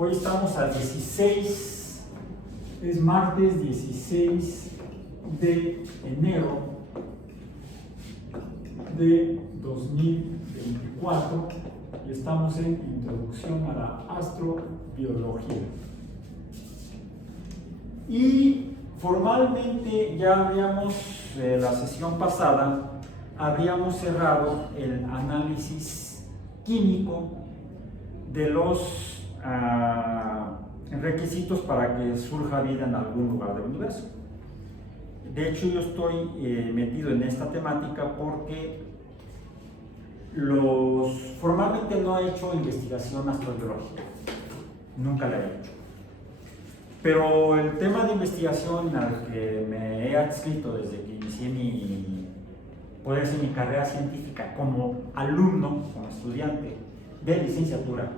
Hoy estamos a 16, es martes 16 de enero de 2024 y estamos en Introducción a la Astrobiología. Y formalmente ya habíamos, la sesión pasada, habríamos cerrado el análisis químico de los requisitos para que surja vida en algún lugar del universo. De hecho, yo estoy metido en esta temática porque formalmente no he hecho investigación astrobiológica, nunca la he hecho. Pero el tema de investigación al que me he adscrito desde que inicié mi carrera científica como alumno, como estudiante de licenciatura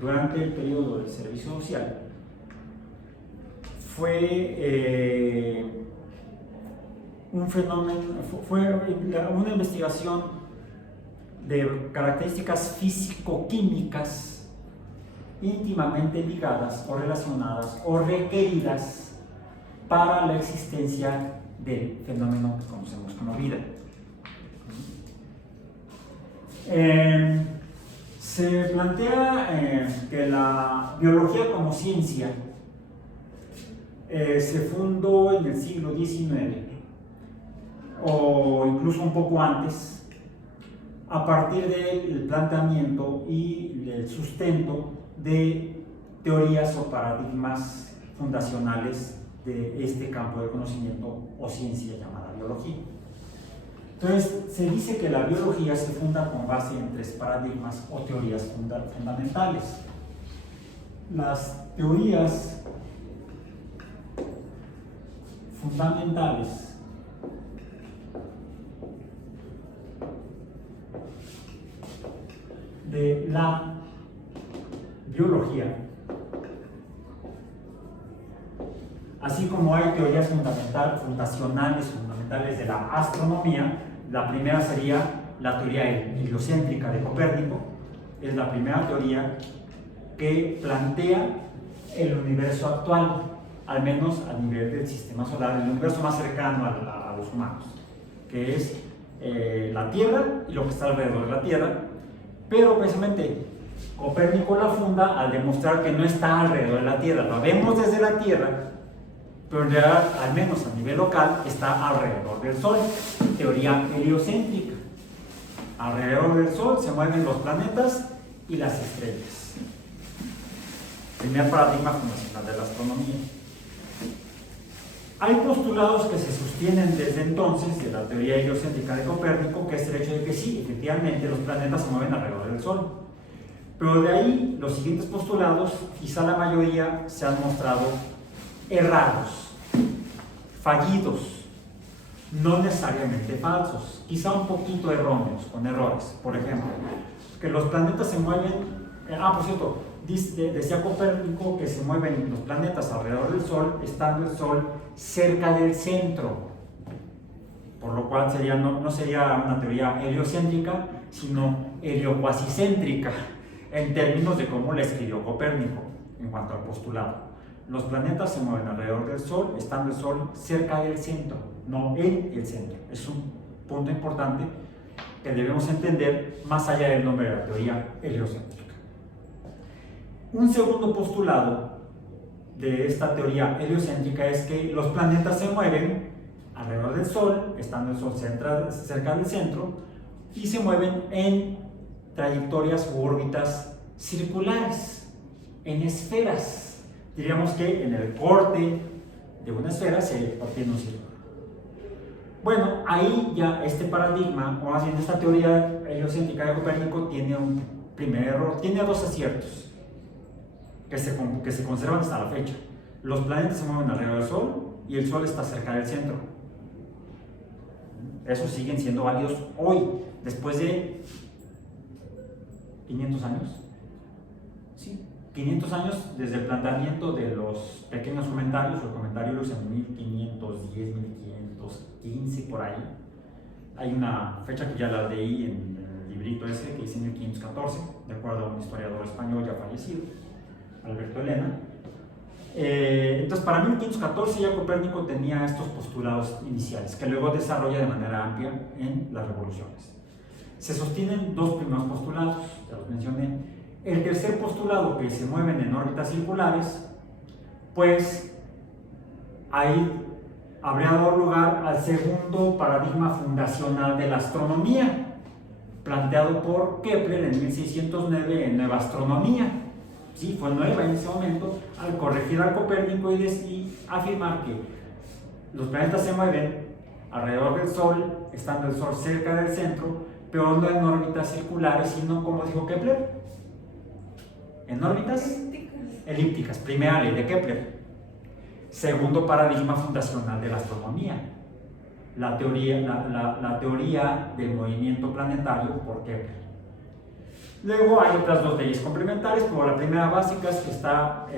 durante el periodo del servicio social, fue un fenómeno, fue una investigación de características físico-químicas íntimamente ligadas o relacionadas o requeridas para la existencia del fenómeno que conocemos como vida. Se plantea que la biología como ciencia se fundó en el siglo XIX o incluso un poco antes, a partir del planteamiento y el sustento de teorías o paradigmas fundacionales de este campo de conocimiento o ciencia llamada biología. Entonces, se dice que la biología se funda con base en tres paradigmas o teorías fundamentales. Las teorías fundamentales de la biología, así como hay teorías fundacionales de la astronomía. La primera sería la teoría heliocéntrica de Copérnico. Es la primera teoría que plantea el universo actual, al menos a nivel del sistema solar, el universo más cercano a los humanos, que es la Tierra y lo que está alrededor de la Tierra. Pero precisamente Copérnico la funda al demostrar que no está alrededor de la Tierra. Lo vemos desde la Tierra, pero en realidad, al menos a nivel local, está alrededor del Sol. Teoría heliocéntrica. Alrededor del Sol se mueven los planetas y las estrellas. Primer paradigma fundacional de la astronomía. Hay postulados que se sostienen desde entonces de la teoría heliocéntrica de Copérnico, que es el hecho de que sí, efectivamente los planetas se mueven alrededor del Sol. Pero de ahí, los siguientes postulados, quizá la mayoría, se han mostrado errados, fallidos, no necesariamente falsos, quizá un poquito erróneos, con errores. Por ejemplo, que los planetas se mueven, por cierto, decía Copérnico que se mueven los planetas alrededor del Sol, estando el Sol cerca del centro, por lo cual no sería una teoría heliocéntrica, sino heliocuasicéntrica, en términos de cómo la escribió Copérnico en cuanto al postulado. Los planetas se mueven alrededor del Sol, estando el Sol cerca del centro, no en el centro. Es un punto importante que debemos entender más allá del nombre de la teoría heliocéntrica. Un segundo postulado de esta teoría heliocéntrica es que los planetas se mueven alrededor del Sol, estando el Sol cerca del centro, y se mueven en trayectorias u órbitas circulares, en esferas. Diríamos que en el corte de una esfera se obtiene un círculo. Bueno, ahí ya este paradigma, o más bien esta teoría heliocéntrica de Copérnico, tiene un primer error, tiene dos aciertos que se conservan hasta la fecha. Los planetas se mueven alrededor del Sol y el Sol está cerca del centro. Esos siguen siendo válidos hoy, después de 500 años. Sí, 500 años desde el planteamiento de los pequeños comentarios o comentarios en 1510, 1515, por ahí. Hay una fecha que ya la leí en el librito ese que dice 1514, de acuerdo a un historiador español ya fallecido. Alberto Elena. Entonces, para 1514 ya Copérnico tenía estos postulados iniciales, que luego desarrolla de manera amplia en las revoluciones. Se sostienen dos primeros postulados, ya los mencioné. El tercer postulado, que se mueven en órbitas circulares, pues ahí habría dado lugar al segundo paradigma fundacional de la astronomía, planteado por Kepler en 1609 en Nueva Astronomía. Sí, fue nueva en ese momento, al corregir al Copérnico y afirmar que los planetas se mueven alrededor del Sol, estando el Sol cerca del centro, pero no en órbitas circulares, sino, como dijo Kepler, en órbitas elípticas. Primera ley de Kepler. Segundo paradigma fundacional de la astronomía, la teoría del movimiento planetario por Kepler. Luego hay otras dos leyes complementarias, como la primera básica es que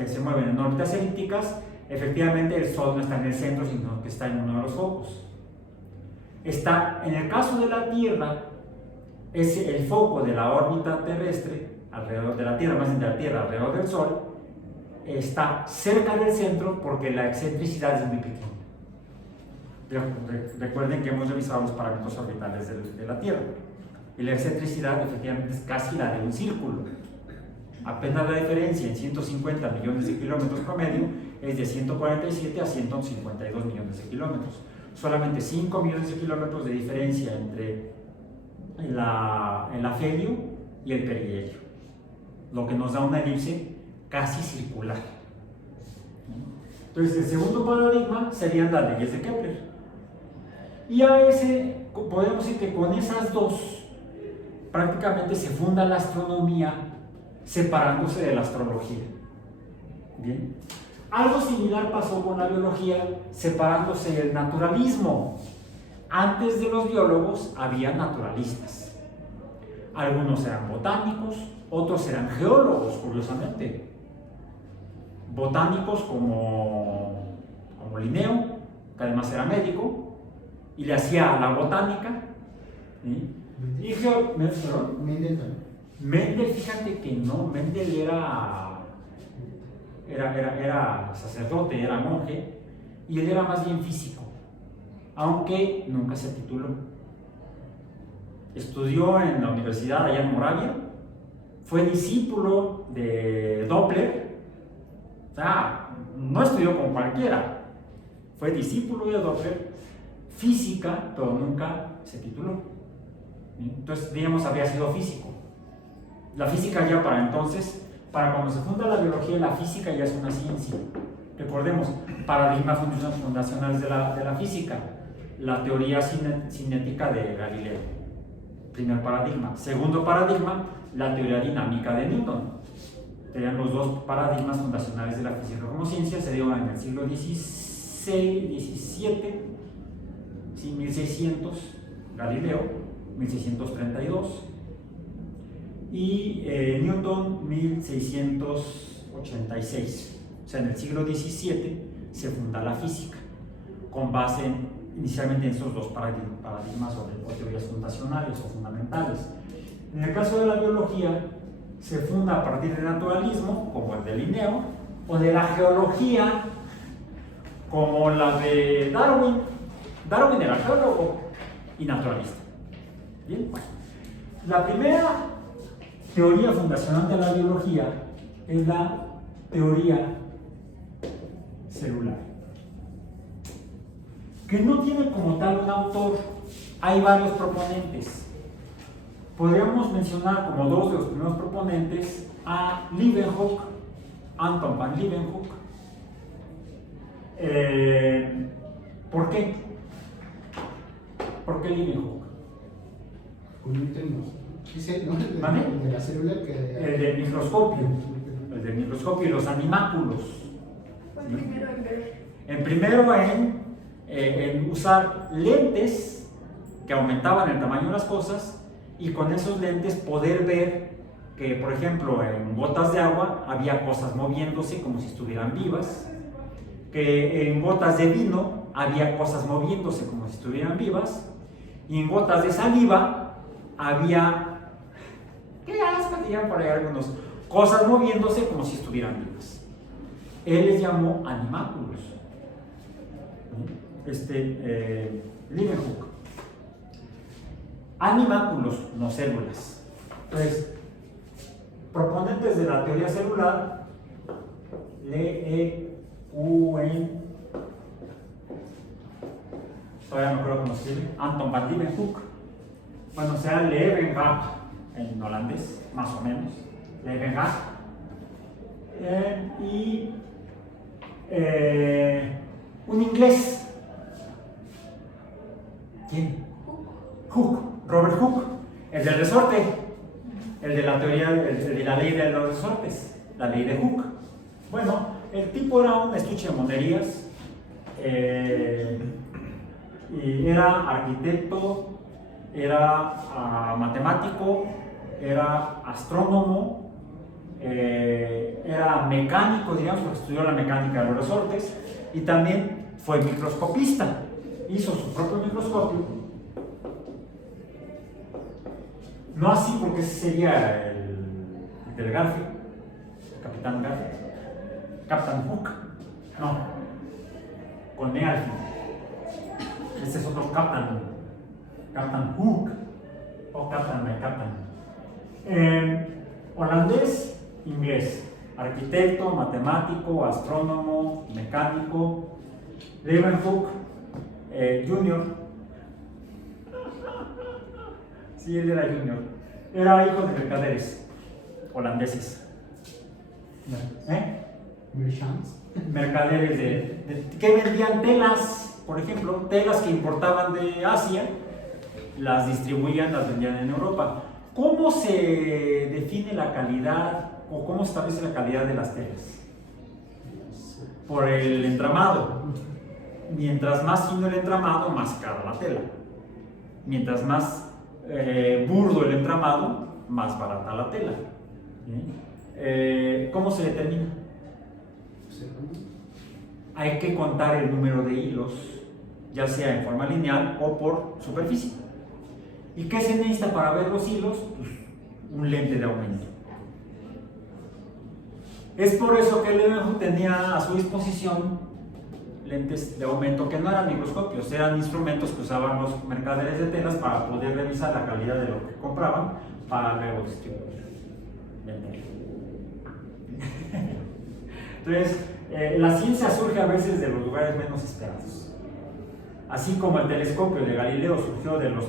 se mueven en órbitas elípticas. Efectivamente, el Sol no está en el centro, sino que está en uno de los focos. En el caso de la Tierra, es el foco de la órbita terrestre alrededor de la Tierra, más bien de la Tierra alrededor del Sol, está cerca del centro porque la excentricidad es muy pequeña. Recuerden que hemos revisado los parámetros orbitales de la Tierra. Y la excentricidad efectivamente es casi la de un círculo. Apenas la diferencia en 150 millones de kilómetros promedio es de 147 a 152 millones de kilómetros. Solamente 5 millones de kilómetros de diferencia entre el afelio y el perihelio, lo que nos da una elipse casi circular. Entonces, el segundo paradigma serían las leyes de Kepler. Y a ese, podemos decir que con esas dos, prácticamente se funda la astronomía separándose de la astrología. Bien. Algo similar pasó con la biología separándose del naturalismo. Antes de los biólogos había naturalistas. Algunos eran botánicos, otros eran geólogos, curiosamente. Botánicos como Linneo, que además era médico, y le hacía la botánica. ¿Sí? Y Mendel, fíjate que no, Mendel era sacerdote, era monje, y él era más bien físico, aunque nunca se tituló. Estudió en la universidad allá en Moravia, fue discípulo de Doppler, o sea, no estudió con cualquiera, fue discípulo de Doppler, física, pero nunca se tituló. Entonces, digamos, había sido físico. La física ya para entonces, para cuando se funda la biología, la física ya es una ciencia. Recordemos, paradigmas fundacionales de la física. La teoría cinética de Galileo, primer paradigma. Segundo paradigma, la teoría dinámica de Newton. Serían los dos paradigmas fundacionales de la física como ciencia. Se dio en el siglo XVI, XVII, sí, 1600, Galileo, 1632, y Newton 1686. O sea, en el siglo XVII se funda la física con base inicialmente en esos dos paradigmas o teorías fundacionales o fundamentales. En el caso de la biología se funda a partir del naturalismo, como el de Linneo, o de la geología, como la de Darwin. Darwin era geólogo y naturalista. Bien, bueno. La primera teoría fundacional de la biología es la teoría celular, que no tiene como tal un autor. Hay varios proponentes. Podríamos mencionar como dos de los primeros proponentes a Leeuwenhoek, Anton van Leeuwenhoek. ¿Por qué? ¿Por qué Leeuwenhoek? ¿Vale? De la célula que... El del microscopio. El del microscopio y los animáculos. Fue ¿Sí? Primero En usar lentes que aumentaban el tamaño de las cosas y con esos lentes poder ver que, por ejemplo, en gotas de agua había cosas moviéndose como si estuvieran vivas, que en gotas de vino había cosas moviéndose como si estuvieran vivas, y en gotas de saliva había, qué asco, dirían por ahí algunos, cosas moviéndose como si estuvieran vivas. Él les llamó animáculos. Leeuwenhoek. Animáculos, no células. Entonces, proponentes de la teoría celular, todavía no creo cómo se escribe, Anton van Leeuwenhoek. Bueno, sea Leeuwenhoek en holandés, más o menos. Leeuwenhoek. Un inglés. ¿Quién? Hooke, Robert Hooke, el del resorte, el de la teoría, el de la ley de los resortes, la ley de Hooke. Bueno, el tipo era un estuche de monerías, y era arquitecto, era matemático, era astrónomo, era mecánico, digamos, porque estudió la mecánica de los resortes, y también fue microscopista. Hizo su propio microscopio. No así, porque ese sería el del Garfield, el Capitán Garfield, Captain Hook, no, con E al fin. Este es otro Captain Hook, o Captain by Captain. Holandés, inglés, arquitecto, matemático, astrónomo, mecánico. Leeuwenhoek, Junior. Sí, él era junior. Era hijo de mercaderes holandeses. Mercaderes que vendían telas, por ejemplo, telas que importaban de Asia, las distribuían, las vendían en Europa. ¿Cómo se define la calidad o cómo se establece la calidad de las telas? Por el entramado. Mientras más fino el entramado, más cara la tela. Mientras más burdo el entramado, más barata la tela. ¿Cómo se determina? Hay que contar el número de hilos, ya sea en forma lineal o por superficie. ¿Y qué se necesita para ver los hilos? Pues un lente de aumento. Es por eso que Leeuwenhoek tenía a su disposición lentes de aumento que no eran microscopios, eran instrumentos que usaban los mercaderes de telas para poder revisar la calidad de lo que compraban para luego distribuir. Entonces, la ciencia surge a veces de los lugares menos esperados. Así como el telescopio de Galileo surgió de los...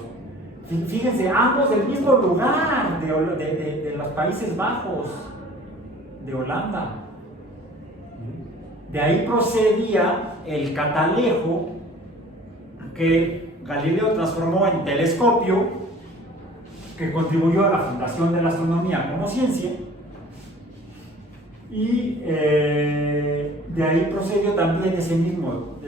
Fíjense, ambos del mismo lugar, de los Países Bajos, de Holanda. De ahí procedía el catalejo que Galileo transformó en telescopio, que contribuyó a la fundación de la astronomía como ciencia, y de ahí procedió también ese mismo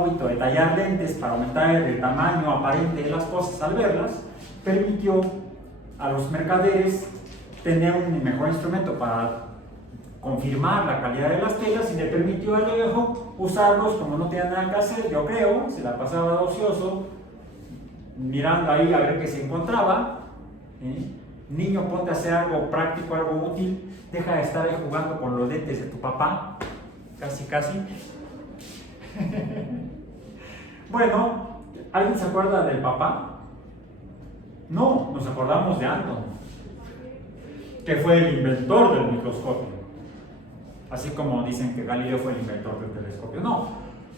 hábito de tallar lentes para aumentar el tamaño aparente de las cosas al verlas, permitió a los mercaderes tener un mejor instrumento para confirmar la calidad de las telas, y le permitió a Leeuwenhoek usarlos como no tenía nada que hacer, yo creo, se la pasaba de ocioso, mirando ahí a ver qué se encontraba. Niño, ponte a hacer algo práctico, algo útil, deja de estar ahí jugando con los lentes de tu papá, casi. Bueno, ¿alguien se acuerda del papá? No, nos acordamos de Anton, que fue el inventor del microscopio. Así como dicen que Galileo fue el inventor del telescopio. No,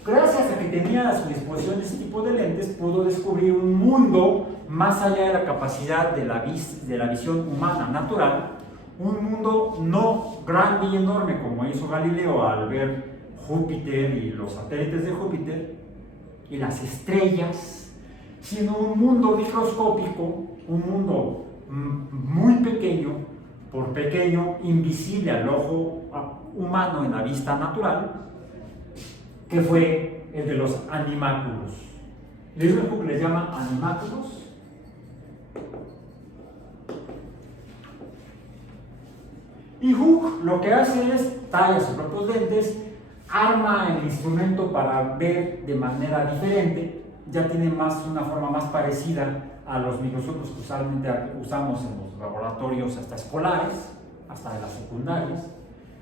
gracias a que tenía a su disposición ese tipo de lentes, pudo descubrir un mundo más allá de la capacidad de la visión humana natural, un mundo no grande y enorme como hizo Galileo al ver Júpiter y los satélites de Júpiter y las estrellas, sino un mundo microscópico, un mundo muy pequeño, por pequeño, invisible al ojo humano en la vista natural, que fue el de los animáculos. Leeuwenhoek les llama animáculos. Y Hooke lo que hace es talla sus propios lentes, arma el instrumento para ver de manera diferente, ya tiene una forma más parecida a los microscopios que usualmente usamos en los laboratorios hasta escolares, hasta de las secundarias.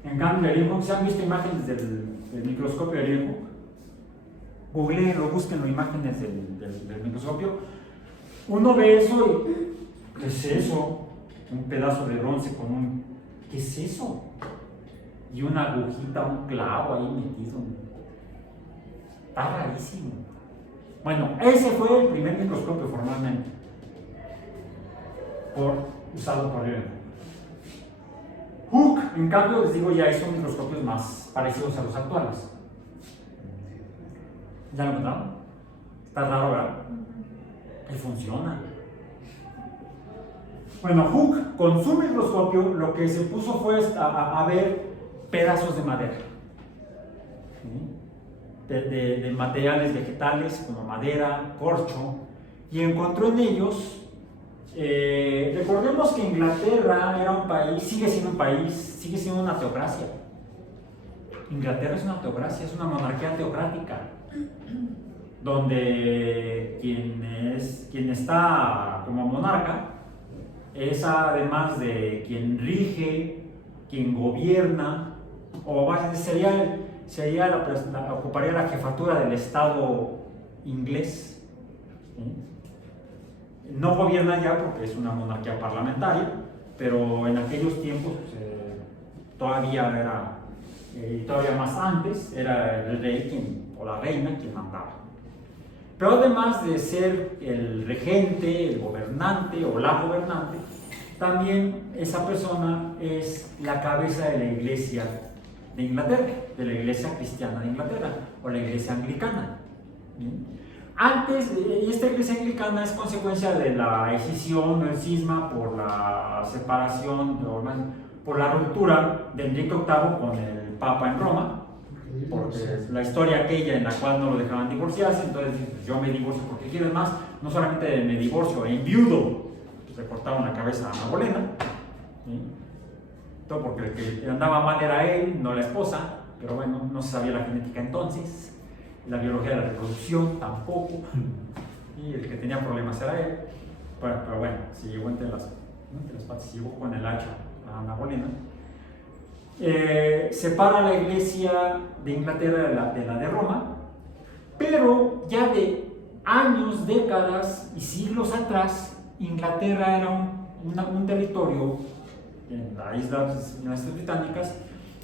En cambio, el Leeuwenhoek, ¿se han visto imágenes del microscopio de Leeuwenhoek? Googleenlo, búsquenlo, imágenes del microscopio. Uno ve eso y, ¿qué es eso? Un pedazo de bronce con un... ¿Qué es eso? Y una agujita, un clavo ahí metido. Está rarísimo. Bueno, ese fue el primer microscopio formalmente usado por Leeuwenhoek. Hooke, en cambio, les digo, ya hizo microscopios más parecidos a los actuales. ¿Ya lo notaron? Está raro, ¿verdad? Y funciona. Bueno, Hooke, con su microscopio, lo que se puso fue a ver pedazos de madera. ¿Sí? De materiales vegetales como madera, corcho, y encontró en ellos, recordemos que Inglaterra era un país, sigue siendo una teocracia. Inglaterra es una teocracia, es una monarquía teocrática, donde quien está como monarca es, además de quien rige, quien gobierna, o ocuparía la jefatura del Estado inglés. ¿Sí? No gobierna ya porque es una monarquía parlamentaria, pero en aquellos tiempos todavía era, todavía más antes, era el rey o la reina quien mandaba. Pero además de ser el regente, el gobernante o la gobernante, también esa persona es la cabeza de la iglesia de Inglaterra, de la iglesia cristiana de Inglaterra, o la iglesia anglicana. Esta iglesia anglicana es consecuencia de la escisión, el cisma por la separación, por la ruptura de Enrique VIII con el Papa en Roma, porque la historia aquella en la cual no lo dejaban divorciarse, entonces yo me divorcio porque quieren más, no solamente me divorcio, enviudo, pues le cortaron la cabeza a Ana Bolena, ¿sí? Todo porque el que andaba mal era él, no la esposa, pero bueno, no se sabía la genética entonces. La biología de la reproducción tampoco, y el que tenía problemas era él. Pero bueno, se llevó entre las patas, se llevó con el hacha a Ana Bolena. Separa la iglesia de Inglaterra de la de Roma, pero ya de años, décadas y siglos atrás, Inglaterra era un territorio en las islas británicas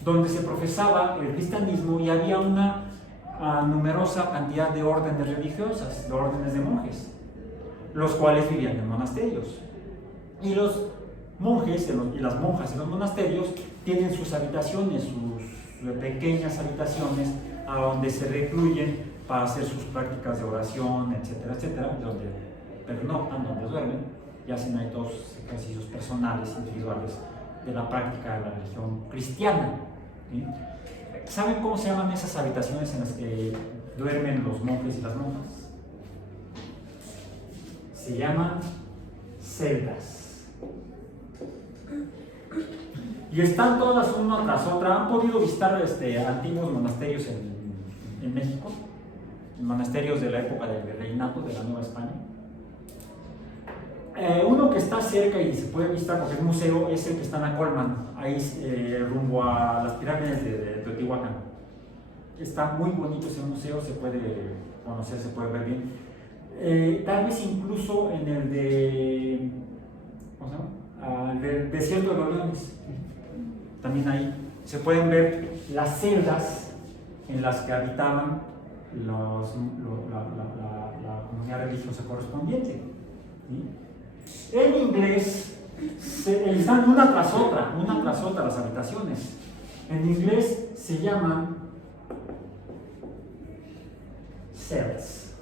donde se profesaba el cristianismo y había una numerosa cantidad de órdenes religiosas, de órdenes de monjes, los cuales vivían en monasterios. Y los monjes y las monjas en los monasterios tienen sus habitaciones, sus pequeñas habitaciones a donde se recluyen para hacer sus prácticas de oración, etcétera, etcétera, donde pernoctan, donde duermen y hacen ahí todos sus ejercicios personales, individuales de la práctica de la religión cristiana. ¿Sí? ¿Saben cómo se llaman esas habitaciones en las que duermen los monjes y las monjas? Se llaman celdas. Y están todas una tras otra. ¿Han podido visitar antiguos monasterios en México? Monasterios de la época del virreinato de la Nueva España. Uno que está cerca y se puede visitar porque es museo es el que está en Acolman, ahí rumbo a las pirámides de Teotihuacán. Está muy bonito ese museo, se puede conocer, se puede ver bien. Tal vez incluso en el de, ¿cómo se llama? Del desierto de los Leones, también ahí se pueden ver las celdas en las que habitaban la comunidad religiosa correspondiente. ¿Sí? En inglés están una tras otra las habitaciones. En inglés se llaman cells.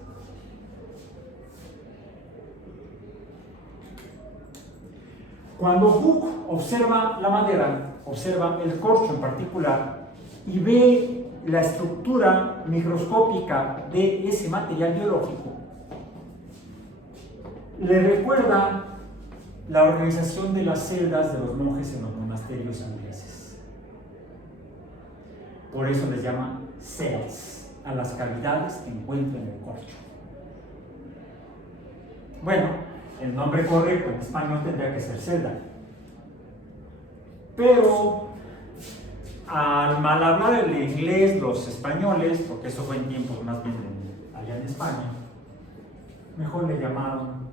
Cuando Hooke observa la madera, observa el corcho en particular y ve la estructura microscópica de ese material biológico, le recuerda la organización de las celdas de los monjes en los monasterios ingleses. Por eso les llama cells a las cavidades que encuentran en el corcho. Bueno, el nombre correcto en español tendría que ser celda. Pero al mal hablar el inglés los españoles, porque eso fue en tiempos más bien allá en España, mejor le llamaron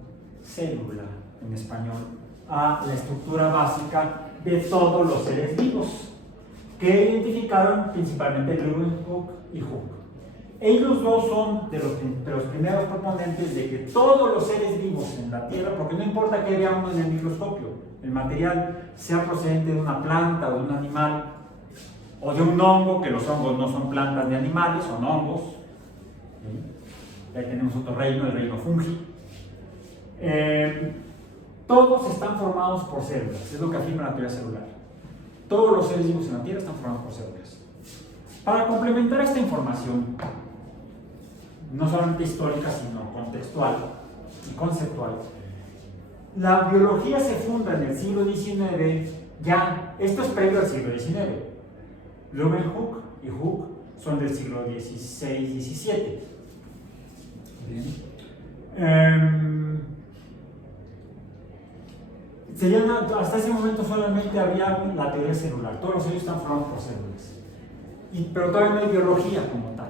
célula en español a la estructura básica de todos los seres vivos, que identificaron principalmente Leeuwenhoek y Hooke. Ellos dos son de los primeros proponentes de que todos los seres vivos en la Tierra, porque no importa que vea uno en el microscopio, el material sea procedente de una planta o de un animal, o de un hongo, que los hongos no son plantas ni animales, son hongos. ¿Sí? Ahí tenemos otro reino, el reino fungi. Todos están formados por células, es lo que afirma la teoría celular. Todos los seres vivos en la Tierra están formados por células. Para complementar esta información, no solamente histórica, sino contextual y conceptual, la biología se funda en el siglo XIX, ya, esto es previo al siglo XIX. Leeuwenhoek y Hooke son del siglo XVI-XVII. Hasta ese momento solamente había la teoría celular, todos los sellos están formados por células, pero todavía no hay biología como tal.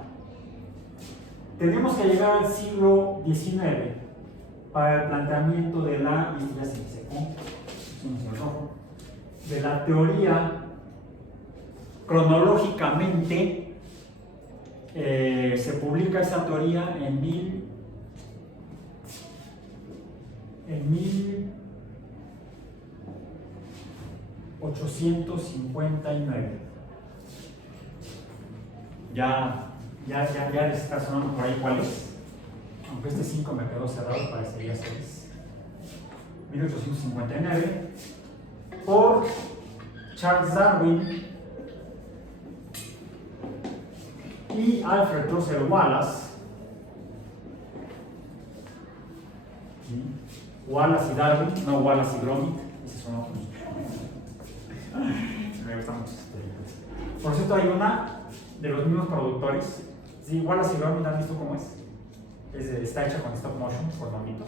Tenemos que llegar al siglo XIX para el planteamiento de la, y esto ya se secó, de la teoría cronológicamente. Se publica esa teoría en 1859. Ya les está sonando por ahí cuál es, aunque este 5 me quedó cerrado, parecería 6. 1859, por Charles Darwin y Alfred Russel Wallace. Wallace y Darwin, no Wallace y Gromit, esos son otros. Me gustan mucho. Por cierto, hay una de los mismos productores. Sí, Wallace y Gromit, ¿han visto cómo es? Está hecha con stop motion, por monitos.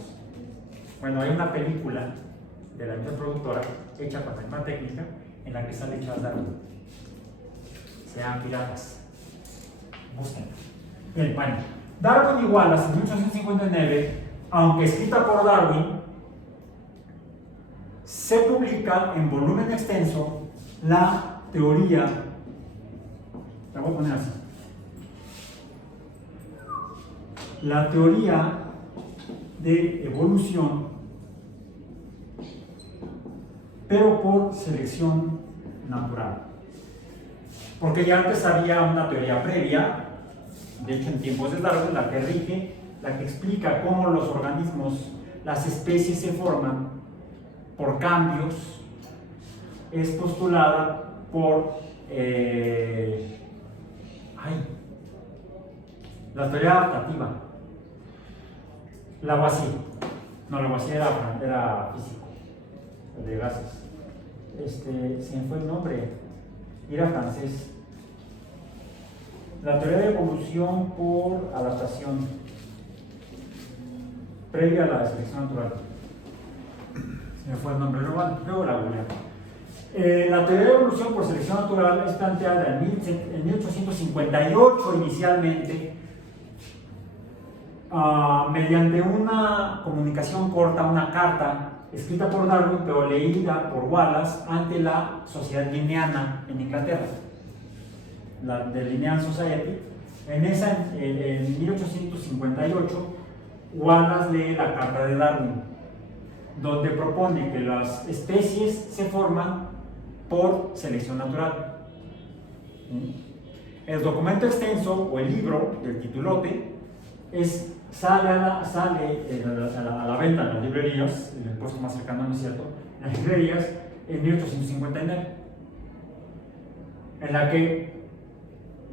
Bueno, hay una película de la misma productora, hecha con la misma técnica, en la que sale Charles Darwin. Se llaman Piratas. Busquen. Bien, bueno. Darwin y Wallace en 1859, aunque escrita por Darwin, se publica en volumen extenso la teoría, la voy a poner así, la teoría de evolución, pero por selección natural. Porque ya antes había una teoría previa, de hecho en tiempos de Darwin, la que rige, la que explica cómo los organismos, las especies se forman por cambios, es postulada por la teoría adaptativa. Lavoisier. No, Lavoisier era físico, de gases. Se me fue el nombre, era francés. La teoría de evolución por adaptación, previa a la selección natural. Se me fue el nombre, luego la googleé. La teoría de evolución por selección natural es planteada en 1858 inicialmente, mediante una comunicación corta, una carta escrita por Darwin pero leída por Wallace ante la Sociedad Linneana en Inglaterra, la de Linnean Society. En 1858 Wallace lee la carta de Darwin, donde propone que las especies se forman por selección natural. El documento extenso o el libro, el titulote, sale a la venta en las librerías, en el puesto más cercano, ¿no es cierto?, en las librerías en 1859, en la que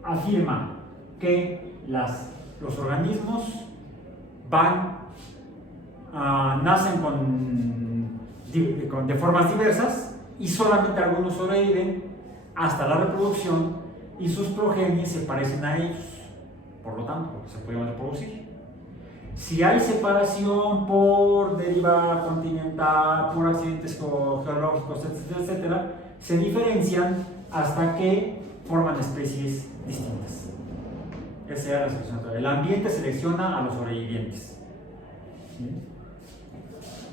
afirma que los organismos nacen de formas diversas y solamente algunos sobreviven hasta la reproducción y sus progenies se parecen a ellos, por lo tanto, porque se pueden reproducir. Si hay separación por deriva continental, por accidentes geológicos, etcétera, se diferencian hasta que forman especies distintas. Esa era la selección natural. El ambiente selecciona a los sobrevivientes. ¿Sí?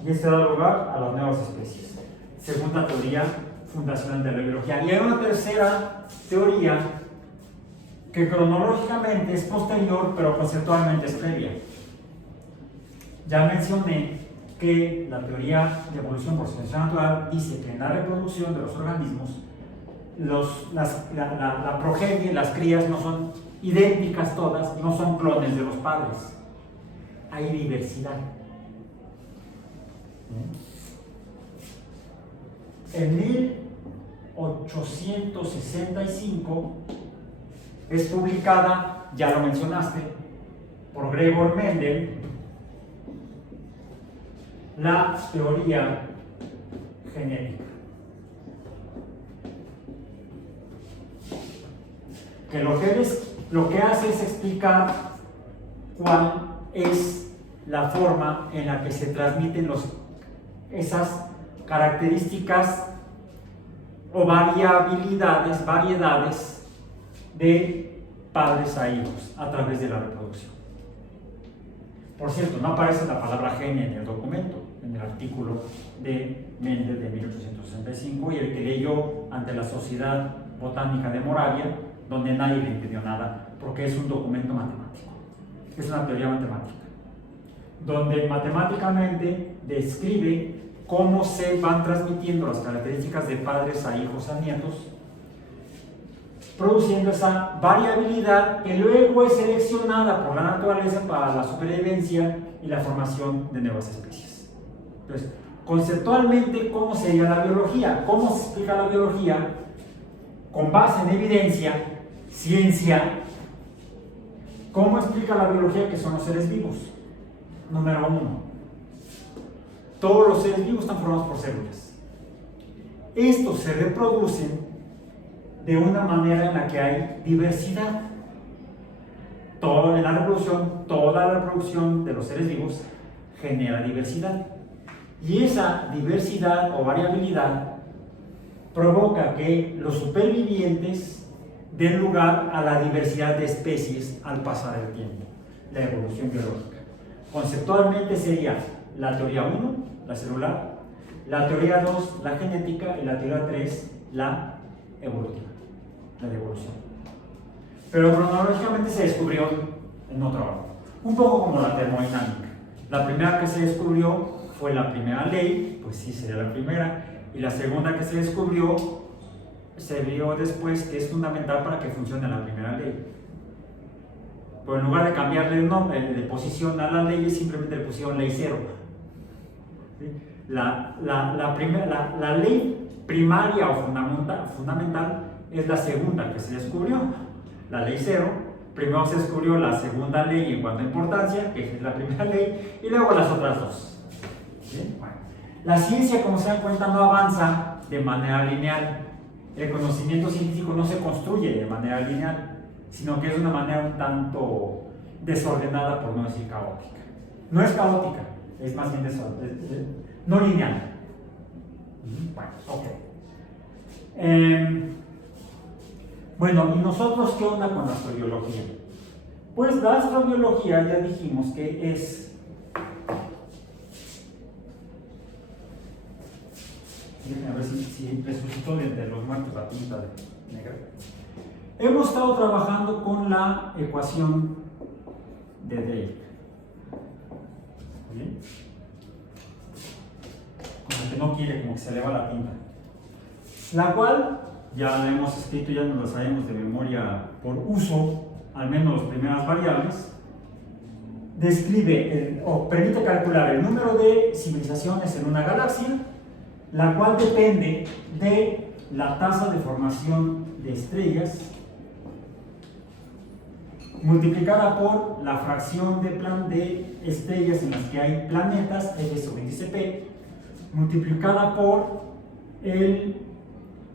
Y esto da lugar a las nuevas especies. Segunda teoría fundacional de la biología. Y hay una tercera teoría que cronológicamente es posterior, pero conceptualmente es previa. Ya mencioné que la teoría de evolución por selección natural dice que en la reproducción de los organismos, la progenie, las crías no son idénticas todas, no son clones de los padres. Hay diversidad. En 1865 es publicada, ya lo mencionaste, por Gregor Mendel, la teoría genética, que lo que hace es explicar cuál es la forma en la que se transmiten esas características o variedades de padres a hijos a través de la reproducción. Por cierto, no aparece la palabra gene en el documento, en el artículo de Mendel de 1865 y el que leyó ante la Sociedad Botánica de Moravia, donde nadie le entendió nada, porque es un documento matemático, es una teoría matemática, donde matemáticamente describe cómo se van transmitiendo las características de padres a hijos a nietos, produciendo esa variabilidad que luego es seleccionada por la naturaleza para la supervivencia y la formación de nuevas especies. Entonces, conceptualmente, ¿cómo sería la biología? ¿Cómo se explica la biología? Con base en evidencia, ciencia. ¿Cómo explica la biología que son los seres vivos? Número 1. Todos los seres vivos están formados por células. Estos se reproducen de una manera en la que hay diversidad. Toda la reproducción de los seres vivos genera diversidad. Y esa diversidad o variabilidad provoca que los supervivientes den lugar a la diversidad de especies al pasar el tiempo, la evolución biológica. Conceptualmente sería la teoría 1, la celular, la teoría 2, la genética, y la teoría 3, la evolutiva, la de evolución. Pero cronológicamente se descubrió en otro orden, un poco como la termodinámica. La primera que se descubrió fue la primera ley, pues sí sería la primera, y la segunda que se descubrió se vio después que es fundamental para que funcione la primera ley. Pero en lugar de cambiarle el nombre de posición a las leyes, simplemente le pusieron ley 0. ¿Sí? La ley primaria o fundamental es la segunda que se descubrió, la ley 0. Primero se descubrió la segunda ley en cuanto a importancia, que es la primera ley, y luego las otras dos. ¿Sí? Bueno, la ciencia, como se dan cuenta, no avanza de manera lineal. El conocimiento científico no se construye de manera lineal, sino que es de una manera un tanto desordenada, por no decir caótica. No es caótica, es más bien no lineal. Bueno, ok. Bueno, ¿y nosotros qué onda con la astrobiología? Pues la astrobiología ya dijimos que es a ver si resucitó de entre los muertos la tinta negra. Hemos estado trabajando con la ecuación de Drake. ¿Bien? Como que no quiere, como que se eleva la tinta. La cual ya la hemos escrito, ya nos la sabemos de memoria por uso, al menos las primeras variables. Describe o permite calcular el número de civilizaciones en una galaxia, la cual depende de la tasa de formación de estrellas multiplicada por la fracción de estrellas en las que hay planetas, F sobre índice P, multiplicada por el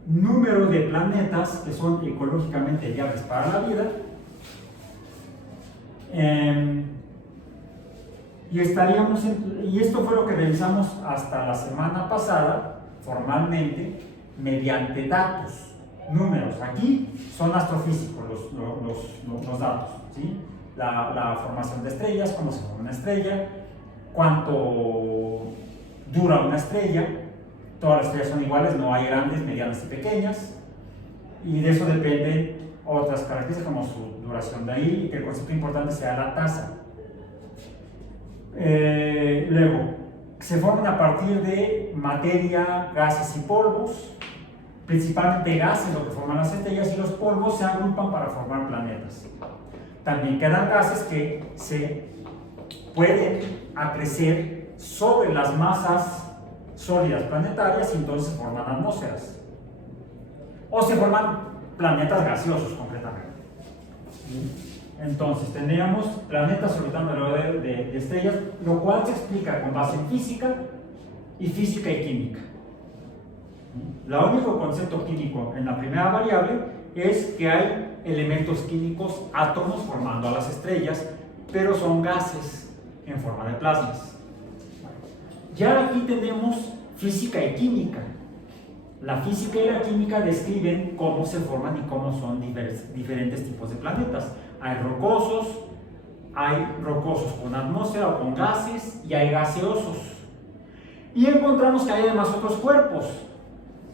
número de planetas que son ecológicamente viables para la vida, y esto fue lo que realizamos hasta la semana pasada, formalmente, mediante datos, números. Aquí son astrofísicos los datos, ¿sí? La formación de estrellas, cómo se forma una estrella, cuánto dura una estrella. Todas las estrellas son iguales, no hay grandes, medianas y pequeñas, y de eso dependen otras características como su duración. De ahí que el concepto importante sea la tasa. Luego, se forman a partir de materia, gases y polvos, principalmente gases lo que forman las estrellas, y los polvos se agrupan para formar planetas. También quedan gases que se pueden acrecer sobre las masas sólidas planetarias y entonces se forman atmósferas. O se forman planetas gaseosos concretamente. Entonces tendríamos planetas orbitando alrededor de estrellas, lo cual se explica con base en física y química. El único concepto químico en la primera variable es que hay elementos químicos, átomos formando a las estrellas, pero son gases en forma de plasmas. Ya aquí tenemos física y química. La física y la química describen cómo se forman y cómo son diferentes tipos de planetas. Hay rocosos con atmósfera o con gases, y hay gaseosos. Y encontramos que hay además otros cuerpos.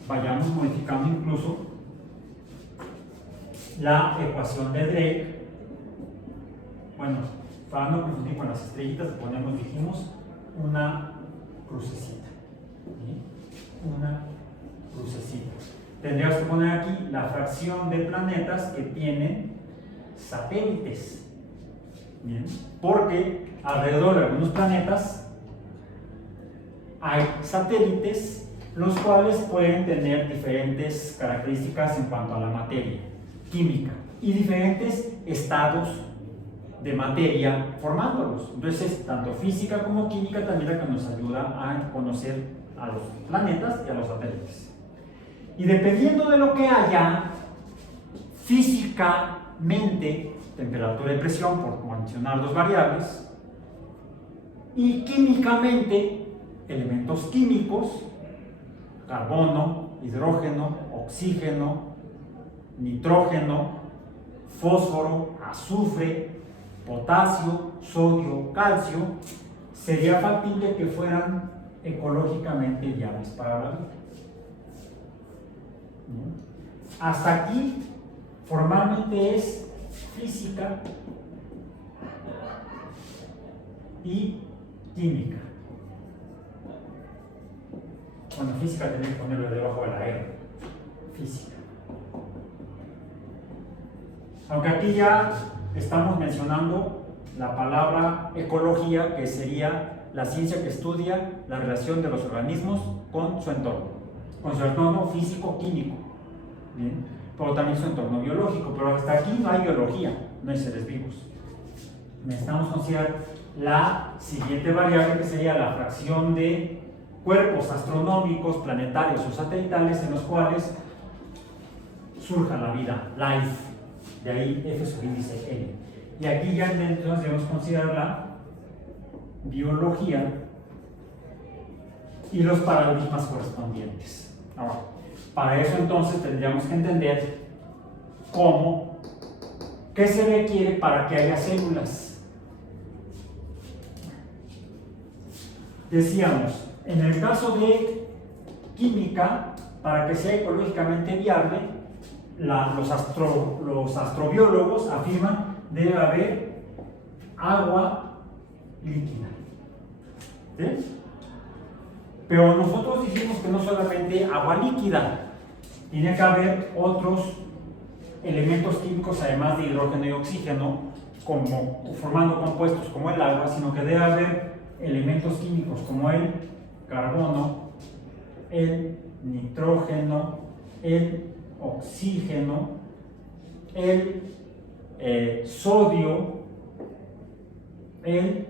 Vayamos modificando incluso la ecuación de Drake. Bueno, para no confundir con las estrellitas, le ponemos, dijimos, una crucecita. ¿Sí? Una crucecita. Tendríamos que poner aquí la fracción de planetas que tienen satélites. ¿Bien? Porque alrededor de algunos planetas hay satélites, los cuales pueden tener diferentes características en cuanto a la materia química y diferentes estados de materia formándolos. Entonces, tanto física como química también la que nos ayuda a conocer a los planetas y a los satélites. Y dependiendo de lo que haya, físicamente, temperatura y presión, por mencionar dos variables, y químicamente, elementos químicos, carbono, hidrógeno, oxígeno, nitrógeno, fósforo, azufre, potasio, sodio, calcio, sería factible que fueran ecológicamente viables para la vida. Hasta aquí formalmente es física y química. Bueno, física tenemos que ponerlo debajo de la R. Física. Aunque aquí ya estamos mencionando la palabra ecología, que sería la ciencia que estudia la relación de los organismos con su entorno físico-químico. ¿Bien? Pero también su entorno biológico, pero hasta aquí no hay biología, no hay seres vivos. Necesitamos considerar la siguiente variable, que sería la fracción de cuerpos astronómicos, planetarios o satelitales en los cuales surja la vida, life, de ahí F subíndice L. Y aquí ya entonces debemos considerar la biología y los paradigmas correspondientes. Ahora, para eso entonces tendríamos que entender qué se requiere para que haya células. Decíamos, en el caso de química, para que sea ecológicamente viable, los astrobiólogos afirman que debe haber agua líquida. ¿Sí? Pero nosotros dijimos que no solamente agua líquida, tiene que haber otros elementos químicos además de hidrógeno y oxígeno, formando compuestos como el agua, sino que debe haber elementos químicos como el carbono, el nitrógeno, el oxígeno, el sodio, el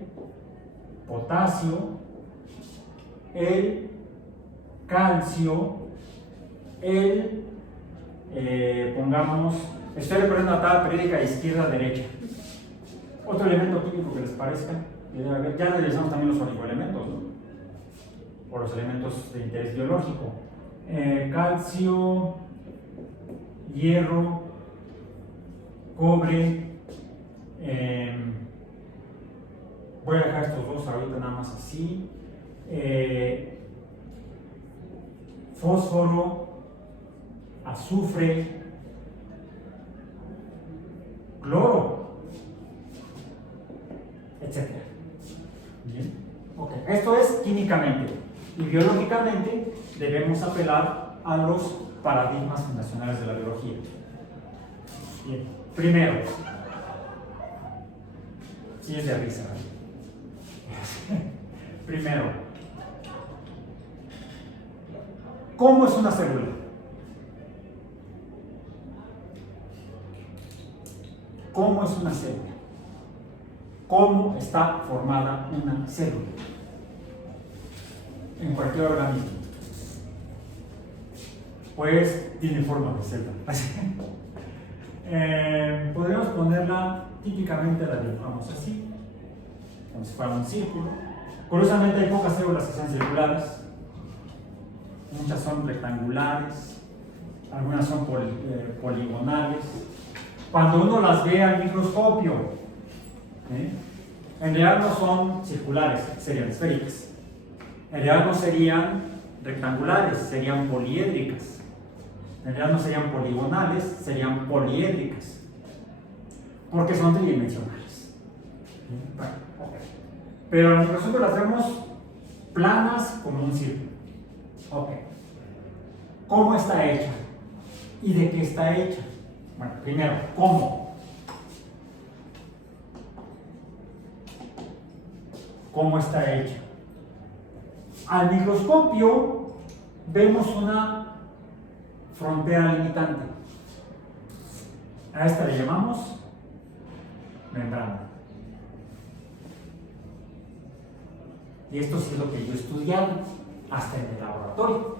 potasio, el calcio, pongamos, estoy recorriendo la tabla periódica de izquierda a derecha. Otro elemento químico que les parezca, ya realizamos también los oligoelementos, ¿no? O los elementos de interés biológico. calcio, hierro, cobre. Voy a dejar estos dos ahorita nada más así. Fósforo, azufre, cloro, etc. Bien. Okay. Esto es químicamente. Y biológicamente debemos apelar a los paradigmas fundacionales de la biología. Bien. Primero, sí es de risa. Primero, ¿cómo es una célula? ¿Cómo es una célula? ¿Cómo está formada una célula? En cualquier organismo. Pues tiene forma de célula. Podríamos ponerla, típicamente la dibujamos así, como si fuera un círculo. Curiosamente hay pocas células que sean circulares, muchas son rectangulares, algunas son poligonales. Cuando uno las ve al microscopio, en realidad no son circulares, serían esféricas. En realidad no serían rectangulares, serían poliédricas. En realidad no serían poligonales, serían poliédricas. Porque son tridimensionales. Bueno, okay. Pero en el microscopio las vemos planas como un círculo. Okay. ¿Cómo está hecha? ¿Y de qué está hecha? Bueno, primero, ¿cómo? ¿Cómo está hecha? Al microscopio vemos una frontera limitante. A esta le llamamos membrana. Y esto sí es lo que yo he estudiado hasta en el laboratorio.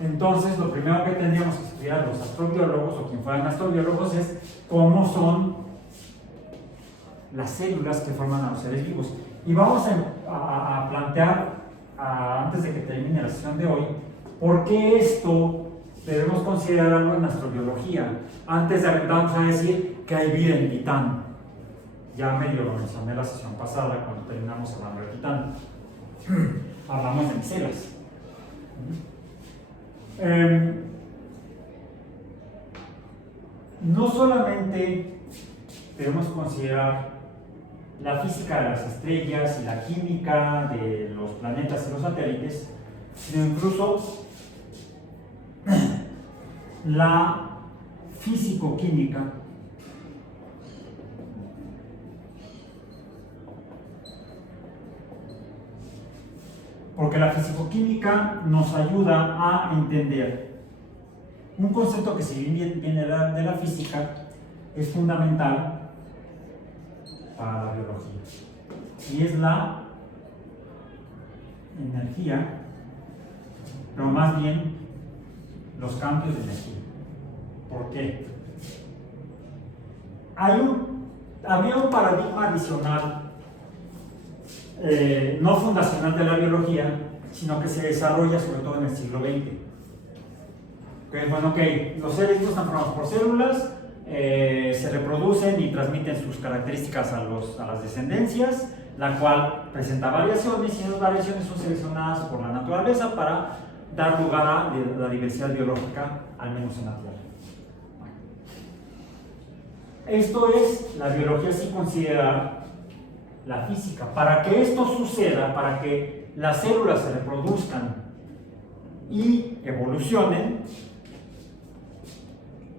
Entonces, lo primero que tendríamos que estudiar los astrobiólogos o quien fueran astrobiólogos es cómo son las células que forman a los seres vivos. Y vamos a plantear, antes de que termine la sesión de hoy, por qué esto debemos considerarlo en astrobiología, antes de aventarnos a decir que hay vida en Titán. Ya medio lo mencioné la sesión pasada cuando terminamos hablando de Titán. Hablamos de micelas. No solamente debemos considerar la física de las estrellas y la química de los planetas y los satélites, sino incluso la físico-química porque la físico-química nos ayuda a entender un concepto que, si bien viene de la física, es fundamental para la biología, y es la energía, pero más bien los cambios de energía. ¿Por qué? Había un paradigma adicional, no fundacional de la biología, sino que se desarrolla sobre todo en el siglo XX. Bueno, los seres vivos están formados por células, se reproducen y transmiten sus características a las descendencias, la cual presenta variaciones, y esas variaciones son seleccionadas por la naturaleza para dar lugar a la diversidad biológica, al menos en la Tierra. Esto es la biología sin considerar la física. Para que esto suceda, para que las células se reproduzcan y evolucionen,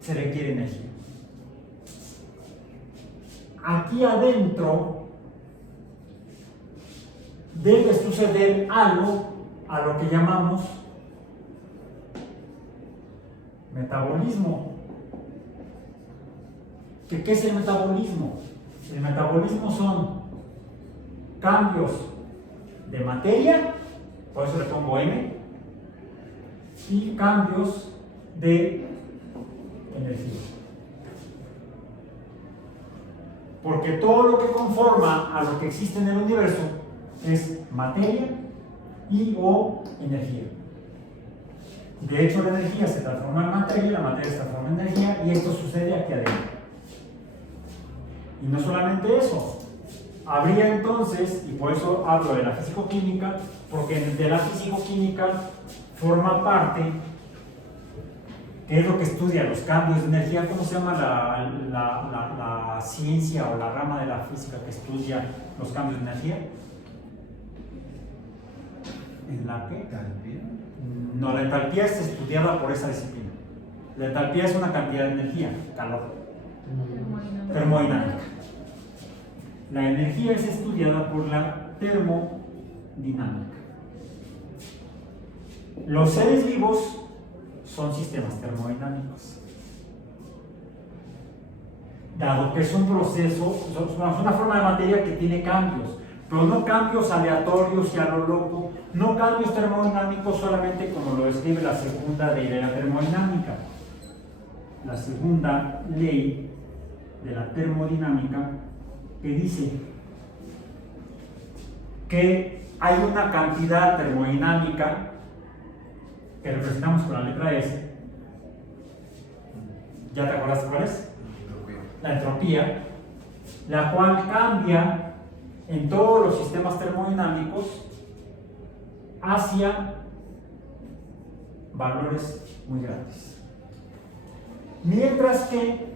se requiere energía. Aquí adentro debe suceder algo a lo que llamamos metabolismo. ¿Qué es el metabolismo? El metabolismo son cambios de materia, por eso le pongo M, y cambios de energía. Porque todo lo que conforma a lo que existe en el universo es materia y o energía. De hecho, la energía se transforma en materia, la materia se transforma en energía, y esto sucede aquí adentro. Y no solamente eso, habría entonces, y por eso hablo de la físico-química, porque de la físico-química forma parte, que es lo que estudia los cambios de energía. ¿Cómo se llama la ciencia o la rama de la física que estudia los cambios de energía? ¿En la qué? No, la entalpía es estudiada por esa disciplina. La entalpía es una cantidad de energía, calor, termodinámica. La energía es estudiada por la termodinámica. Los seres vivos son sistemas termodinámicos. Dado que es un proceso, es una forma de materia que tiene cambios, pero no cambios aleatorios y a lo loco, no cambios termodinámicos solamente como lo describe la segunda ley de la termodinámica. La segunda ley de la termodinámica, que dice que hay una cantidad termodinámica que representamos con la letra S. ¿Ya te acuerdas cuál es? La entropía, la cual cambia en todos los sistemas termodinámicos hacia valores muy grandes. Mientras que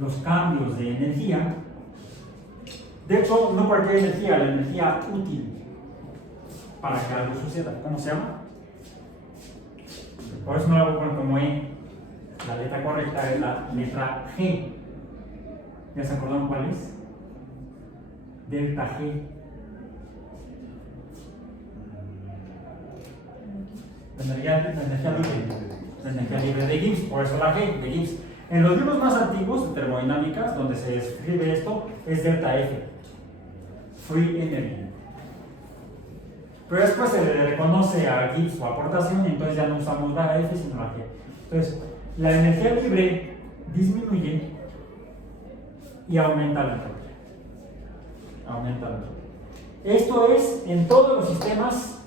los cambios de energía, de hecho, no cualquier energía, la energía útil para que algo suceda, ¿cómo se llama? Por eso no la voy a poner como E. La letra correcta es la letra G. ¿Ya se acordaron cuál es? Delta G. La energía libre de Gibbs, por eso la G de Gibbs. En los libros más antiguos de termodinámica, donde se describe esto, es delta F, Free Energy. Pero después se le reconoce a Gibbs su aportación, y entonces ya no usamos la F sino la G. Entonces, la energía libre disminuye y aumenta la entropía. Esto es en todos los sistemas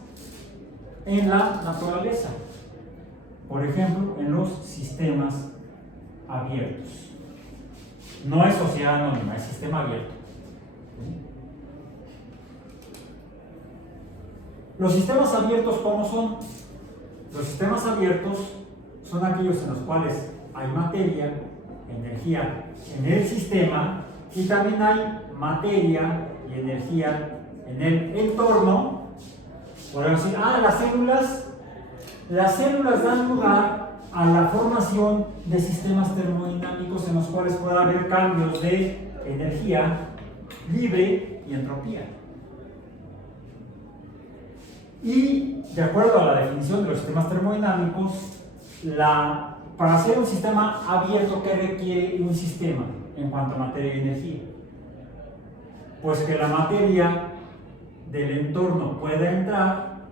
en la naturaleza. Por ejemplo, en los sistemas abiertos. No es sociedad anónima, es sistema abierto. Los sistemas abiertos, ¿cómo son? Los sistemas abiertos son aquellos en los cuales hay materia, energía en el sistema, y también hay materia y energía en el entorno. Podemos decir, las células dan lugar a la formación de sistemas termodinámicos en los cuales puede haber cambios de energía libre y entropía. Y de acuerdo a la definición de los sistemas termodinámicos, para hacer un sistema abierto, ¿qué requiere un sistema en cuanto a materia y energía? Pues que la materia del entorno pueda entrar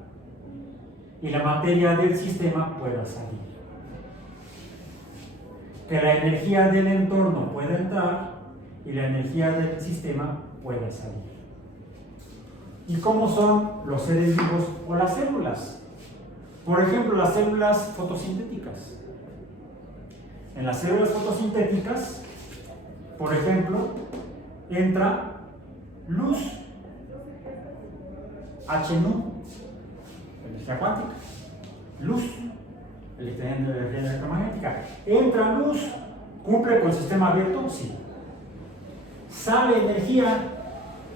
y la materia del sistema pueda salir. Que la energía del entorno pueda entrar y la energía del sistema pueda salir. ¿Y cómo son los seres vivos o las células? Por ejemplo, las células fotosintéticas. En las células fotosintéticas, por ejemplo, entra luz, H-nu, energía cuántica, luz, energía electromagnética. Entra luz, ¿cumple con el sistema abierto? Sí. Sale energía.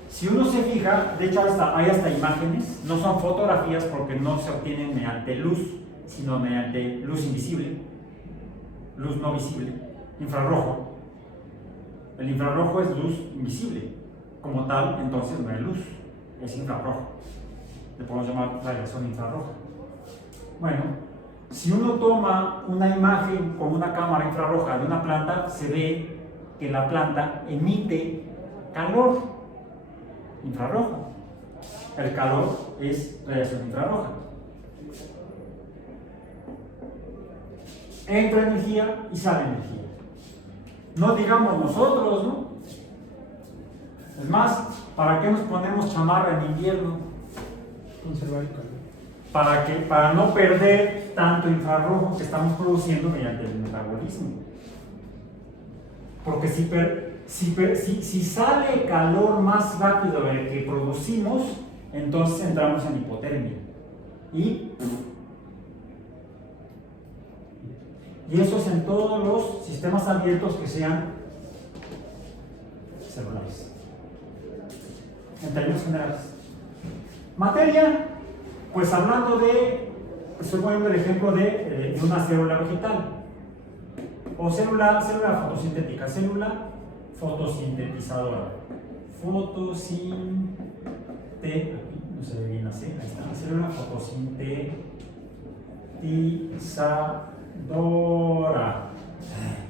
Si uno se fija, de hecho hay hasta imágenes, no son fotografías porque no se obtienen mediante luz, sino mediante luz invisible, luz no visible, infrarrojo. El infrarrojo es luz invisible, como tal, entonces no es luz, es infrarrojo. Le podemos llamar radiación infrarroja. Bueno, si uno toma una imagen con una cámara infrarroja de una planta, se ve que la planta emite calor infrarrojo. El calor es radiación infrarroja. Entra energía y sale energía. No digamos nosotros, ¿no? Es más, ¿para qué nos ponemos chamarra en invierno? Conservar el calor. Para no perder tanto infrarrojo que estamos produciendo mediante el metabolismo. Porque si sale calor más rápido del que producimos, entonces entramos en hipotermia. Y eso es en todos los sistemas abiertos que sean celulares. En términos generales. Materia, pues hablando estoy poniendo el ejemplo de una célula vegetal. O célula fotosintética, célula fotosintetizadora. No se ve bien así, ahí está, célula fotosintetizadora.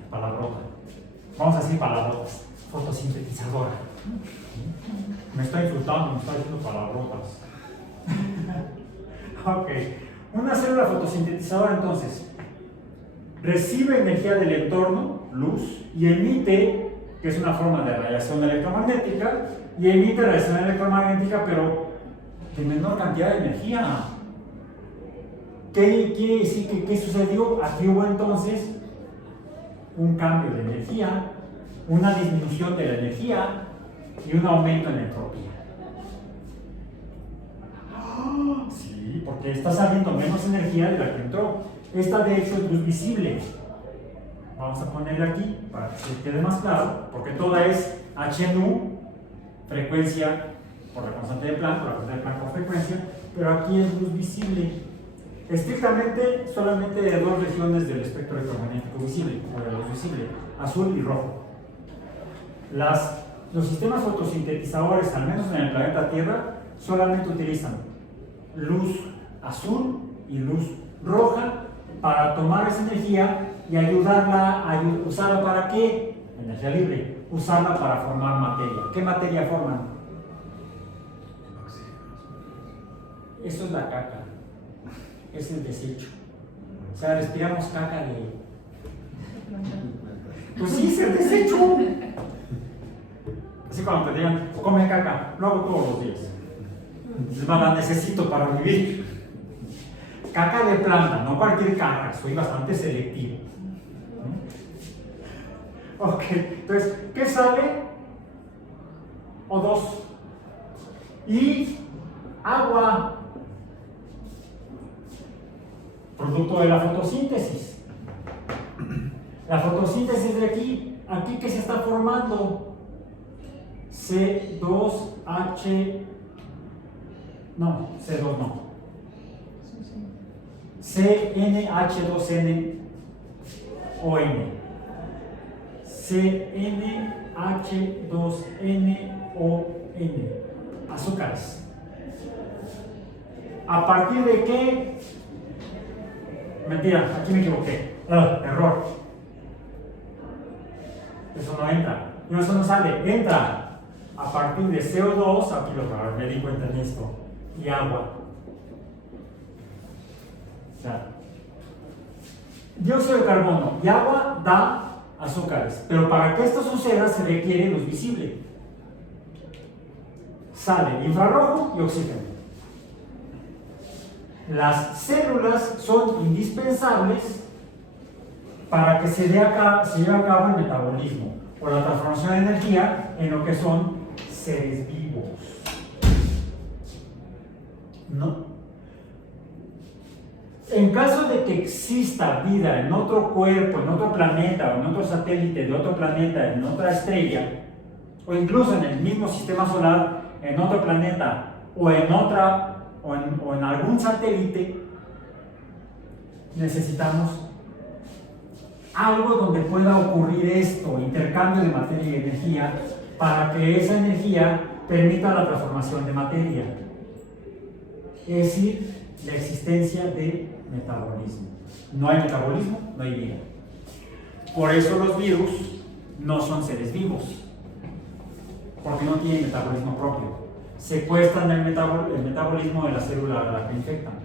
Palabrota. Vamos a decir palabrotas. Fotosintetizadora. Me está insultando, me está diciendo palabrotas. Ok. Una célula fotosintetizadora entonces recibe energía del entorno, luz, y emite, que es una forma de radiación electromagnética, y emite radiación electromagnética, pero de menor cantidad de energía. ¿Qué quiere decir? ¿Qué sucedió? Aquí hubo entonces un cambio de energía, una disminución de la energía y un aumento en la entropía. Sí, porque está saliendo menos energía de la que entró. Esta de hecho es luz visible. Vamos a ponerla aquí para que se quede más claro, porque toda es h-nu, frecuencia por la constante de Planck, por la constante de Planck por frecuencia, pero aquí es luz visible. Estrictamente, solamente de dos regiones del espectro electromagnético visible, o de la luz visible, azul y rojo. Los sistemas fotosintetizadores, al menos en el planeta Tierra, solamente utilizan luz azul y luz roja para tomar esa energía y usarla ¿para qué? Energía libre, usarla para formar materia. ¿Qué materia forman? Eso es la caca, es el desecho. O sea, respiramos caca de... Pues sí, es el desecho. Así cuando te digan, come caca, lo hago todos los días. Entonces, la necesito para vivir. Caca de planta, no cualquier caca, soy bastante selectivo. Ok, entonces, ¿qué sale? O2. Y agua, producto de la fotosíntesis. La fotosíntesis de aquí ¿qué se está formando? C2H, no, C2 no. CnH2nOn. CnH2nOn. Azúcares. ¿A partir de qué? Mentira, aquí me equivoqué. Error. Eso no entra. No, eso no sale. Entra a partir de CO2, aquí me di cuenta en esto, y agua. O sea, dióxido de carbono y agua da azúcares, pero para que esto suceda se requiere luz visible. Sale infrarrojo y oxígeno. Las células son indispensables para que se lleve a cabo el metabolismo o la transformación de energía en lo que son seres vivos. ¿No? En caso de que exista vida en otro cuerpo, en otro planeta, o en otro satélite de otro planeta, en otra estrella, o incluso en el mismo sistema solar, en otro planeta, o en algún satélite, necesitamos algo donde pueda ocurrir esto, intercambio de materia y energía, para que esa energía permita la transformación de materia. Es decir, la existencia de metabolismo. No hay metabolismo, no hay vida. Por eso los virus no son seres vivos, porque no tienen metabolismo propio. Secuestran el metabolismo de la célula a la que infectan.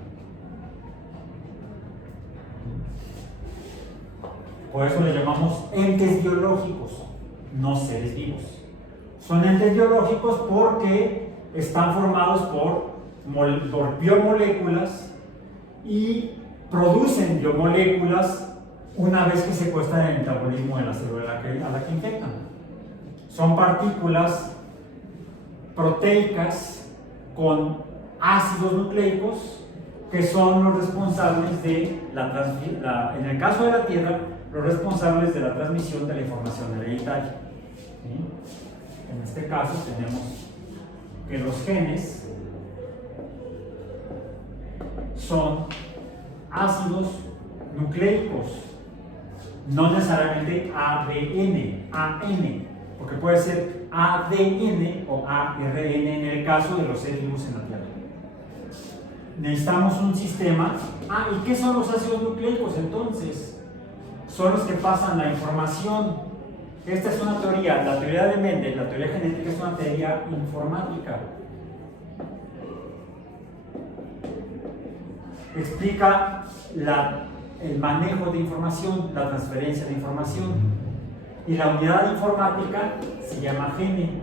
Por eso les llamamos entes biológicos, no seres vivos. Son entes biológicos porque están formados por biomoléculas y producen biomoléculas una vez que secuestran el metabolismo de la célula a la que infectan. Son partículas proteicas con ácidos nucleicos que son los responsables de en el caso de la Tierra, los responsables de la transmisión de la información hereditaria. ¿Sí? En este caso tenemos que los genes son ácidos nucleicos, no necesariamente ADN, porque puede ser ADN o ARN en el caso de los seres vivos en la Tierra. Necesitamos un sistema. ¿Y qué son los ácidos nucleicos entonces? Son los que pasan la información. Esta es una teoría, la teoría de Mendel, la teoría genética es una teoría informática. Explica el manejo de información, la transferencia de información. Y la unidad informática se llama gene.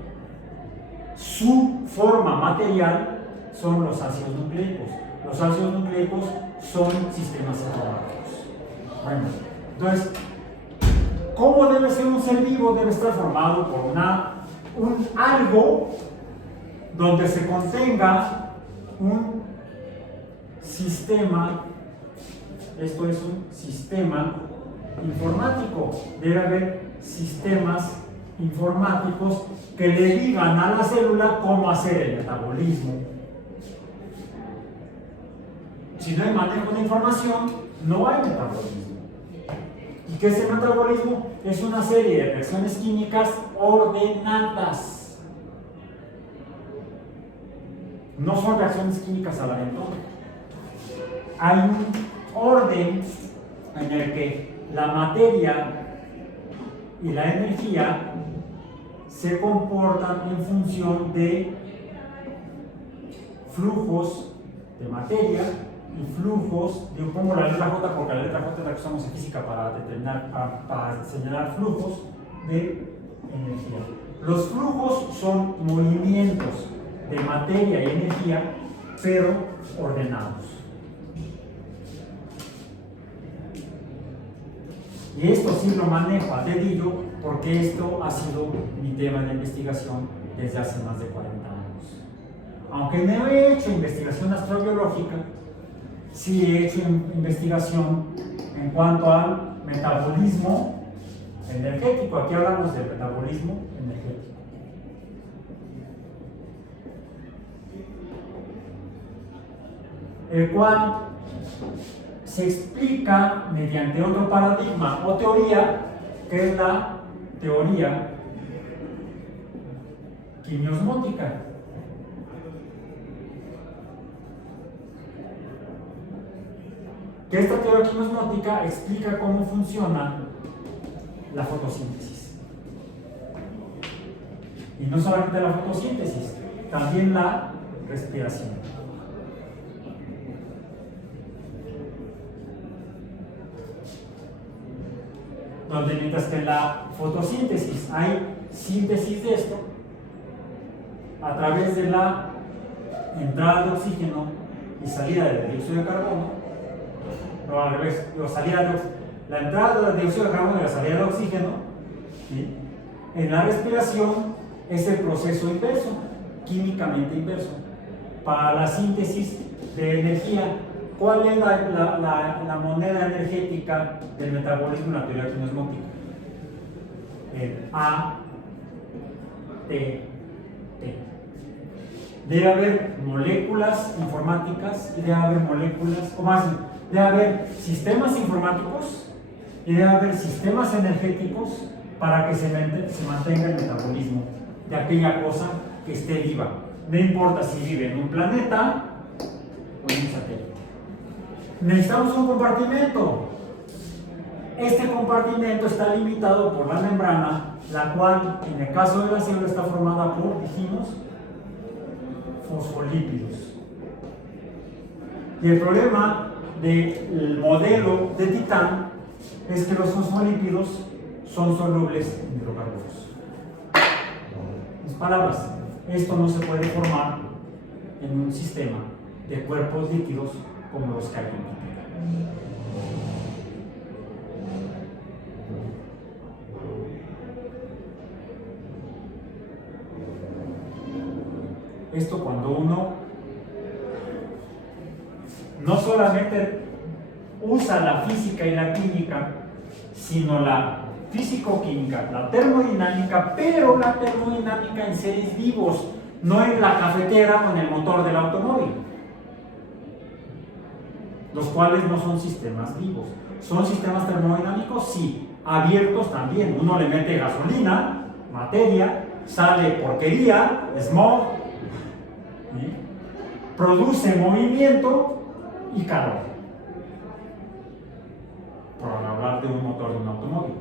Su forma material son los ácidos nucleicos. Los ácidos nucleicos son sistemas informáticos. Bueno, entonces, ¿cómo debe ser un ser vivo? Debe estar formado por algo donde se contenga un sistema. Esto es un sistema informático. Debe haber sistemas informáticos que le digan a la célula cómo hacer el metabolismo. Si no hay manejo de información, no hay metabolismo. ¿Y qué es el metabolismo? Es una serie de reacciones químicas ordenadas. No son reacciones químicas al aventón. Hay un orden en el que la materia y la energía se comportan en función de flujos de materia y flujos, yo pongo la letra J porque la letra J es la que usamos en física para señalar flujos de energía. Los flujos son movimientos de materia y energía, pero ordenados. Y esto sí lo manejo a dedillo porque esto ha sido mi tema de investigación desde hace más de 40 años. Aunque no he hecho investigación astrobiológica, sí he hecho investigación en cuanto al metabolismo energético. Aquí hablamos del metabolismo energético. El cual se explica mediante otro paradigma o teoría, que es la teoría quimiosmótica. Que esta teoría quimiosmótica explica cómo funciona la fotosíntesis. Y no solamente la fotosíntesis, también la respiración. Donde mientras que en la fotosíntesis hay síntesis de esto a través de la entrada de oxígeno y salida de dióxido de carbono, no al revés, la entrada de dióxido de carbono y la salida de oxígeno, ¿sí? En la respiración es el proceso inverso, químicamente inverso, para la síntesis de energía. ¿Cuál es la moneda energética del metabolismo en la teoría quimiosmótica? El ATP. Debe haber moléculas informáticas y debe haber moléculas, o más, debe haber sistemas informáticos y debe haber sistemas energéticos para que se mantenga el metabolismo de aquella cosa que esté viva. No importa si vive en un planeta o en un satélite. Necesitamos un compartimento. Este compartimento está limitado por la membrana, la cual en el caso de la célula está formada por, dijimos, fosfolípidos. Y el problema del modelo de Titán es que los fosfolípidos son solubles en hidrocarburos. palabras, esto no se puede formar en un sistema de cuerpos líquidos como los que hay en Júpiter. Esto cuando uno no solamente usa la física y la química, sino la físico-química, la termodinámica, pero la termodinámica en seres vivos, no en la cafetera con el motor del automóvil, los cuales no son sistemas vivos. ¿Son sistemas termodinámicos? Sí. Abiertos también. Uno le mete gasolina, materia, sale porquería, smog, ¿sí? Produce movimiento y calor. Por hablar de un motor de un automóvil.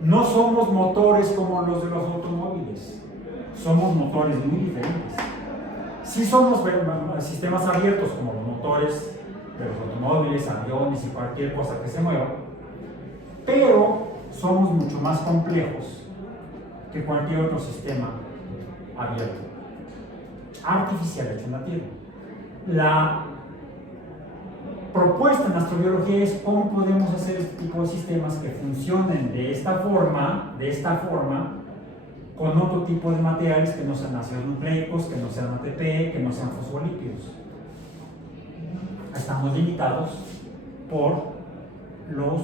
No somos motores como los de los automóviles. Somos motores muy diferentes. Sí somos sistemas abiertos como los motores de los automóviles, aviones y cualquier cosa que se mueva, pero somos mucho más complejos que cualquier otro sistema abierto, artificial hecho en la Tierra. La propuesta en astrobiología es cómo podemos hacer este tipo de sistemas que funcionen de esta forma, con otro tipo de materiales que no sean ácidos nucleicos, que no sean ATP, que no sean fosfolípidos. Estamos limitados por los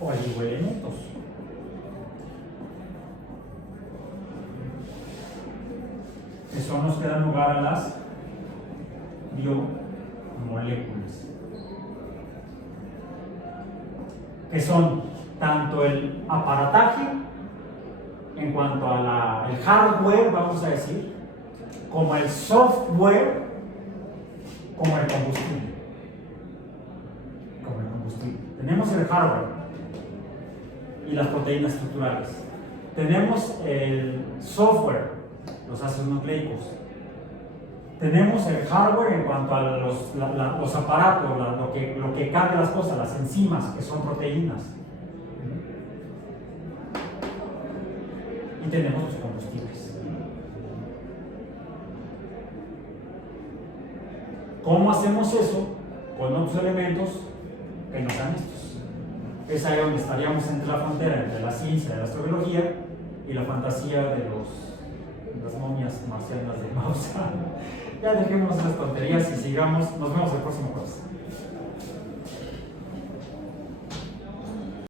oligoelementos. Eso nos queda lugar a las biomoléculas, que son tanto el aparataje en cuanto a el hardware, vamos a decir, como el software, como el combustible. Tenemos el hardware y las proteínas estructurales. Tenemos el software, los ácidos nucleicos. Tenemos el hardware en cuanto a los aparatos, lo que carga las cosas, las enzimas, que son proteínas. Y tenemos los combustibles. ¿Cómo hacemos eso? Con otros elementos que no sean estos. Es ahí donde estaríamos entre la frontera entre la ciencia de la astrobiología y la fantasía de las momias marcianas de Mausa. Ya dejemos las tonterías y sigamos. Nos vemos el próximo jueves.